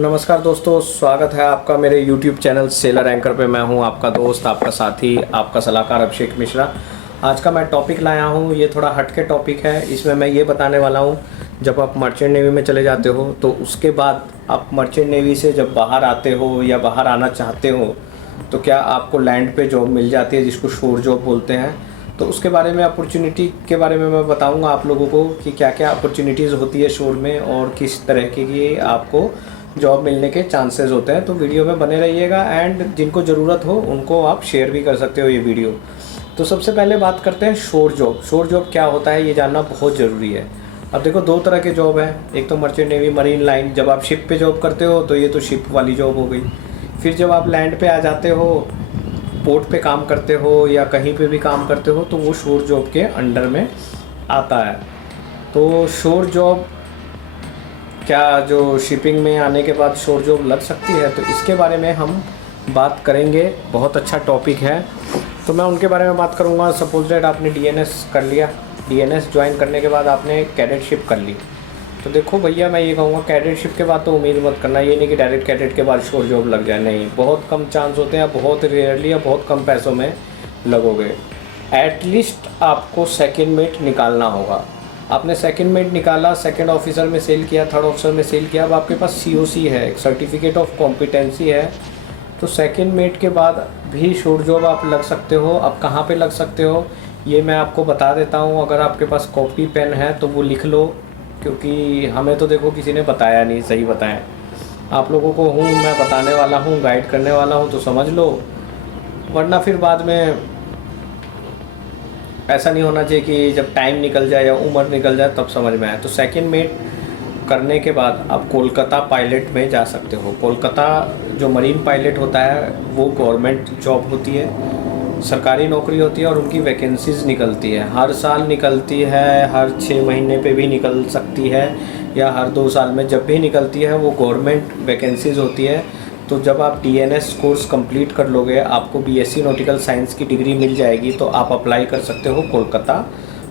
नमस्कार दोस्तों, स्वागत है आपका मेरे YouTube चैनल सेलर एंकर पे। मैं हूं आपका दोस्त, आपका साथी, आपका सलाहकार अभिषेक मिश्रा। आज का मैं टॉपिक लाया हूं, ये थोड़ा हटके टॉपिक है। इसमें मैं ये बताने वाला हूं, जब आप मर्चेंट नेवी में चले जाते हो तो उसके बाद आप मर्चेंट नेवी से जब बाहर आते हो या बाहर आना चाहते हो तो क्या आपको लैंड पे जॉब मिल जाती है, जिसको शोर जॉब बोलते हैं। तो उसके बारे में, अपॉर्चुनिटी के बारे में मैं बताऊंगा आप लोगों को कि क्या क्या अपॉर्चुनिटीज़ होती है शोर में और किस तरह की आपको जॉब मिलने के चांसेस होते हैं। तो वीडियो में बने रहिएगा एंड जिनको ज़रूरत हो उनको आप शेयर भी कर सकते हो ये वीडियो। तो सबसे पहले बात करते हैं शोर जॉब। शोर जॉब क्या होता है ये जानना बहुत ज़रूरी है। अब देखो, दो तरह के जॉब हैं। एक तो मर्चेंट नेवी मरीन लाइन, जब आप शिप पे जॉब करते हो तो ये तो शिप वाली जॉब हो गई। फिर जब आप लैंड पे आ जाते हो, पोर्ट पे काम करते हो या कहीं पे भी काम करते हो, तो वो शोर जॉब के अंडर में आता है। तो शोर जॉब क्या जो शिपिंग में आने के बाद शोर जॉब लग सकती है, तो इसके बारे में हम बात करेंगे। बहुत अच्छा टॉपिक है, तो मैं उनके बारे में बात करूंगा। सपोज दैट आपने डीएनएस कर लिया, डीएनएस ज्वाइन करने के बाद आपने कैडेटशिप कर ली। तो देखो भैया, मैं ये कहूँगा कैडेटशिप के बाद तो उम्मीद मत करना, ये नहीं कि डायरेक्ट कैडेट के बाद शोर जॉब लग जाए। नहीं, बहुत कम चांस होते हैं, बहुत रेयरली या बहुत कम पैसों में लगोगे। एटलीस्ट आपको सेकेंड मेट निकालना होगा। आपने सेकंड मेट निकाला, सेकंड ऑफिसर में सेल किया, थर्ड ऑफिसर में सेल किया, अब आपके पास सीओसी है, एक सर्टिफिकेट ऑफ कॉम्पिटेंसी है। तो सेकंड मेट के बाद भी शोर जॉब आप लग सकते हो। अब कहाँ पे लग सकते हो ये मैं आपको बता देता हूँ। अगर आपके पास कॉपी पेन है तो वो लिख लो, क्योंकि हमें तो देखो किसी ने बताया नहीं, सही बताएं। आप लोगों को मैं बताने वाला हूँ, गाइड करने वाला हूँ, तो समझ लो, वरना फिर बाद में ऐसा नहीं होना चाहिए कि जब टाइम निकल जाए या उम्र निकल जाए तब समझ में आए। तो सेकंड मेट करने के बाद आप कोलकाता पायलट में जा सकते हो। कोलकाता जो मरीन पायलट होता है वो गवर्नमेंट जॉब होती है, सरकारी नौकरी होती है और उनकी वैकेंसीज़ निकलती है, हर साल निकलती है, हर 6 महीने पे भी निकल सकती है या हर 2 साल में, जब भी निकलती है वो गवर्नमेंट वैकेंसीज़ होती है। तो जब आप डीएनएस कोर्स कंप्लीट कर लोगे, आपको बीएससी नॉटिकल साइंस की डिग्री मिल जाएगी, तो आप अप्लाई कर सकते हो कोलकाता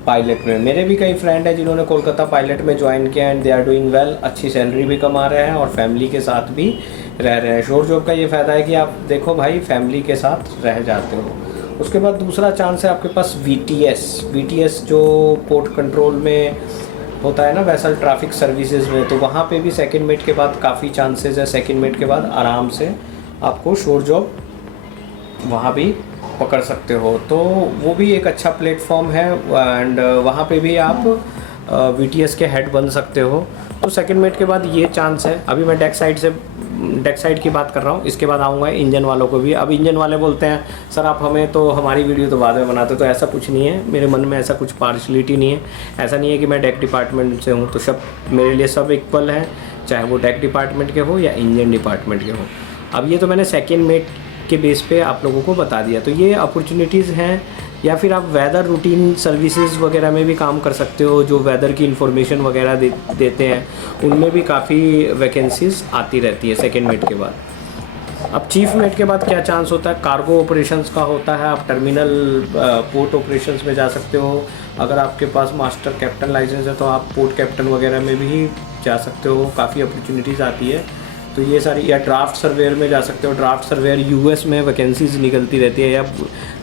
पायलट में। मेरे भी कई फ्रेंड हैं जिन्होंने कोलकाता पायलट में ज्वाइन किया and they are doing well, अच्छी सैलरी भी कमा रहे हैं और फैमिली के साथ भी रह रहे हैं। शोर जॉब का ये फ़ायदा है कि आप देखो भाई, फैमिली के साथ रह जाते हो। उसके बाद दूसरा चांस है आपके पास वीटीएस जो पोर्ट कंट्रोल में होता है ना, वेसल ट्रैफिक सर्विसेज में। तो वहाँ पे भी सेकंड मेट के बाद काफ़ी चांसेस है, सेकंड मेट के बाद आराम से आपको शोर जॉब वहाँ भी पकड़ सकते हो। तो वो भी एक अच्छा प्लेटफॉर्म है एंड वहाँ पे भी आप वीटीएस के हेड बन सकते हो। तो सेकंड मेट के बाद ये चांस है। अभी मैं डेक साइड की बात कर रहा हूँ, इसके बाद आऊँगा इंजन वालों को भी। अब इंजन वाले बोलते हैं सर आप हमें तो हमारी वीडियो तो बाद में बनाते, तो ऐसा कुछ नहीं है, मेरे मन में ऐसा कुछ पार्शलिटी नहीं है। ऐसा नहीं है कि मैं डेक डिपार्टमेंट से हूँ तो सब मेरे लिए सब इक्वल हैं, चाहे वो डेक डिपार्टमेंट के हो या इंजन डिपार्टमेंट के हो। अब ये तो मैंने सेकेंड मेट के बेस पे आप लोगों को बता दिया। तो ये अपॉर्चुनिटीज़ हैं। या फिर आप वेदर रूटीन सर्विसेज वगैरह में भी काम कर सकते हो, जो वेदर की इन्फॉर्मेशन वगैरह देते हैं, उनमें भी काफ़ी वैकेंसीज आती रहती है सेकेंड मेट के बाद। अब चीफ मेट के बाद क्या चांस होता है, कार्गो ऑपरेशंस का होता है। आप टर्मिनल पोर्ट ऑपरेशंस में जा सकते हो। अगर आपके पास मास्टर कैप्टन लाइसेंस है तो आप पोर्ट कैप्टन वगैरह में भी जा सकते हो, काफ़ी अपॉर्चुनिटीज़ आती है। तो ये सारी, या ड्राफ्ट सर्वेयर में जा सकते हो। ड्राफ्ट सर्वेयर यूएस में वैकेंसीज निकलती रहती है, या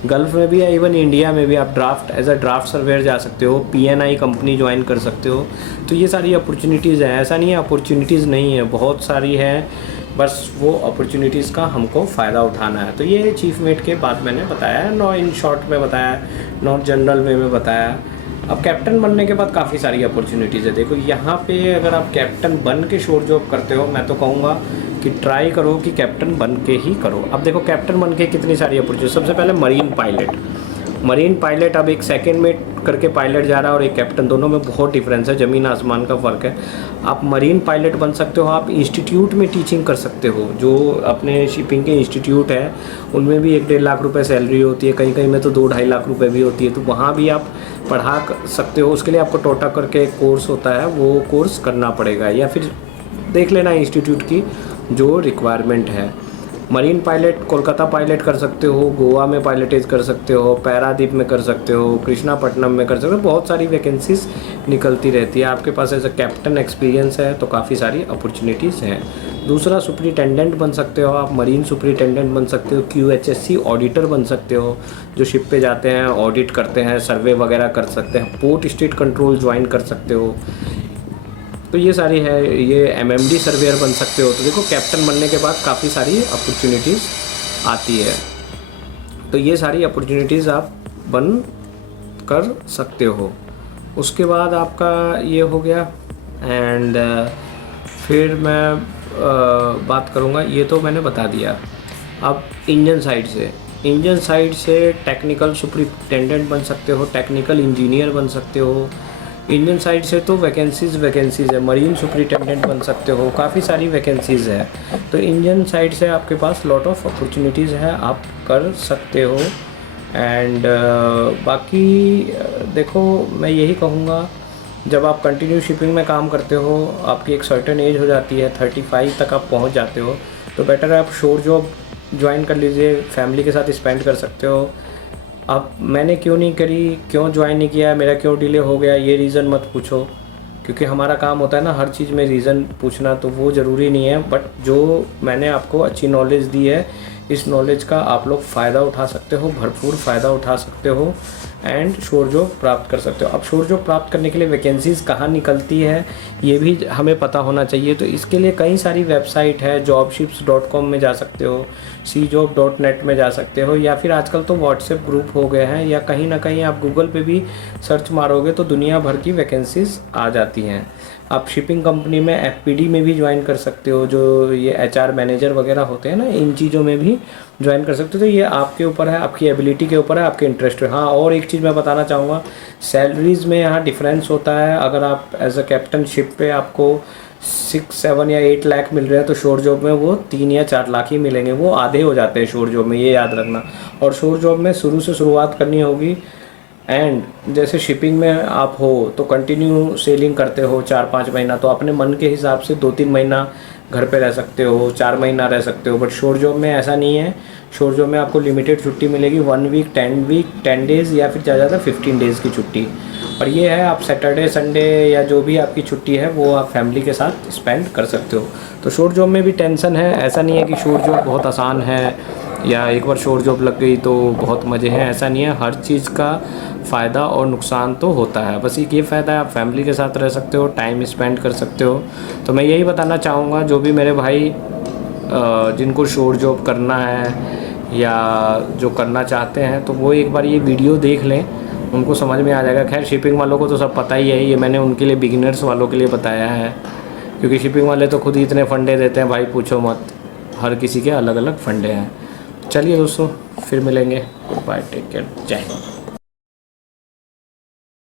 गल्फ़ में भी, या इवन इंडिया में भी आप एज अ ड्राफ्ट सर्वेयर जा सकते हो। पीएनआई कंपनी ज्वाइन कर सकते हो। तो ये सारी अपॉर्चुनिटीज़ हैं, ऐसा नहीं है अपॉर्चुनिटीज़ नहीं है, बहुत सारी हैं, बस वो अपॉर्चुनिटीज़ का हमको फ़ायदा उठाना है। तो ये चीफ मेट के बाद मैंने बताया है, नॉट इन शॉर्ट में बताया, नॉट जनरल वे में बताया। अब कैप्टन बनने के बाद काफ़ी सारी अपॉर्चुनिटीज़ है। देखो यहाँ पे अगर आप कैप्टन बन के शोर जॉब करते हो, मैं तो कहूँगा कि ट्राई करो कि कैप्टन बन के ही करो। अब देखो कैप्टन बन के कितनी सारी अपॉर्चुनिटी। सबसे पहले मरीन पायलट अब एक सेकंड में करके पायलट जा रहा है और एक कैप्टन, दोनों में बहुत डिफरेंस है, ज़मीन आसमान का फ़र्क है। आप मरीन पायलट बन सकते हो। आप इंस्टीट्यूट में टीचिंग कर सकते हो, जो अपने शिपिंग के इंस्टीट्यूट है उनमें भी 1-1.5 लाख रुपए सैलरी होती है, कहीं कहीं में तो 2-2.5 लाख रुपए भी होती है। तो वहाँ भी आप पढ़ा सकते हो। उसके लिए आपको टोटा करके कोर्स होता है, वो कोर्स करना पड़ेगा, या फिर देख लेना इंस्टीट्यूट की जो रिक्वायरमेंट है। मरीन पायलट कोलकाता पायलट कर सकते हो, गोवा में पायलटेज कर सकते हो, पैरादीप में कर सकते हो, कृष्णापट्टनम में कर सकते हो। बहुत सारी वैकेंसीज निकलती रहती है। आपके पास एज अ कैप्टन एक्सपीरियंस है तो काफ़ी सारी अपॉर्चुनिटीज़ हैं। दूसरा सुपरिटेंडेंट बन सकते हो आप, मरीन सुपरिटेंडेंट बन सकते हो, QHSC ऑडिटर बन सकते हो, जो शिप पे जाते हैं ऑडिट करते हैं, सर्वे वगैरह कर सकते हैं, पोर्ट स्टेट कंट्रोल ज्वाइन कर सकते हो। तो ये सारी है, ये MMD सर्वेयर बन सकते हो। तो देखो कैप्टन बनने के बाद काफ़ी सारी अपॉर्चुनिटीज़ आती है। तो ये सारी अपॉर्चुनिटीज़ आप बन कर सकते हो। उसके बाद आपका ये हो गया। एंड फिर मैं बात करूँगा, ये तो मैंने बता दिया। अब इंजन साइड से टेक्निकल सुपरिटेंडेंट बन सकते हो, टेक्निकल इंजीनियर बन सकते हो। इंजन साइड से तो वैकेंसीज़ है, मरीन सुपरिटेंडेंट बन सकते हो, काफ़ी सारी वैकेंसीज़ है। तो इंजन साइड से आपके पास लॉट ऑफ अपॉर्चुनिटीज़ है, आप कर सकते हो। एंड बाकी देखो मैं यही कहूँगा, जब आप कंटिन्यू शिपिंग में काम करते हो, आपकी एक सर्टेन एज हो जाती है, 35 तक आप पहुँच जाते हो, तो बेटर है आप शोर जॉब ज्वाइन कर लीजिए, फैमिली के साथ स्पेंड कर सकते हो। अब मैंने क्यों नहीं करी, क्यों ज्वाइन नहीं किया, मेरा क्यों डिले हो गया, ये रीज़न मत पूछो, क्योंकि हमारा काम होता है ना हर चीज़ में रीज़न पूछना, तो वो ज़रूरी नहीं है। बट जो मैंने आपको अच्छी नॉलेज दी है, इस नॉलेज का आप लोग फ़ायदा उठा सकते हो, भरपूर फ़ायदा उठा सकते हो एंड शोर जॉब प्राप्त कर सकते हो। अब शोर जॉब प्राप्त करने के लिए वैकेंसीज़ कहाँ निकलती है ये भी हमें पता होना चाहिए। तो इसके लिए कई सारी वेबसाइट है, jobships.com में जा सकते हो, cjob.net में जा सकते हो, या फिर आजकल तो व्हाट्सएप ग्रुप हो गए हैं, या कहीं ना कहीं आप गूगल पे भी सर्च मारोगे तो दुनिया भर की वैकेंसीज़ आ जाती हैं। आप शिपिंग कंपनी में FPD में भी ज्वाइन कर सकते हो, जो ये HR मैनेजर वगैरह होते हैं ना, इन चीज़ों में भी ज्वाइन कर सकते हो। तो ये आपके ऊपर है, आपकी एबिलिटी के ऊपर है, आपके इंटरेस्ट है। हाँ, और एक चीज़ मैं बताना चाहूँगा, सैलरीज़ में यहाँ डिफरेंस होता है। अगर आप एज अ कैप्टन शिप पे आपको 6, 7 या 8 लाख मिल रहे हैं, तो शोर जॉब में वो 3 या 4 लाख ही मिलेंगे, वो आधे हो जाते हैं शोर जॉब में, ये याद रखना। और शोर जॉब में शुरुआत करनी होगी। एंड जैसे शिपिंग में आप हो तो कंटिन्यू सेलिंग करते हो 4-5 महीना, तो अपने मन के हिसाब से 2-3 महीना घर पे रह सकते हो, 4 महीना रह सकते हो। बट शोर जॉब में ऐसा नहीं है। शोर जॉब में आपको लिमिटेड छुट्टी मिलेगी, 1 वीक, 10 डेज़ या फिर ज़्यादा 15 डेज़ की छुट्टी। और ये है, आप सैटरडे संडे या जो भी आपकी छुट्टी है वो आप फैमिली के साथ स्पेंड कर सकते हो। तो शोर जॉब में भी टेंशन है, ऐसा नहीं है कि शोर जॉब बहुत आसान है या एक बार शोर जॉब लग गई तो बहुत मज़े हैं, ऐसा नहीं है। हर चीज़ का फ़ायदा और नुकसान तो होता है। बस एक ये फ़ायदा है, आप फैमिली के साथ रह सकते हो, टाइम स्पेंड कर सकते हो। तो मैं यही बताना चाहूँगा, जो भी मेरे भाई जिनको शोर जॉब करना है या जो करना चाहते हैं, तो वो एक बार ये वीडियो देख लें, उनको समझ में आ जाएगा। खैर शिपिंग वालों को तो सब पता ही है, ये मैंने उनके लिए, बिगिनर्स वालों के लिए बताया है, क्योंकि शिपिंग वाले तो खुद ही इतने फंडे देते हैं भाई, पूछो मत। हर किसी के अलग अलग फंडे हैं। चलिए दोस्तों, फिर मिलेंगे। बाय, टेक केयर, जय हिंद।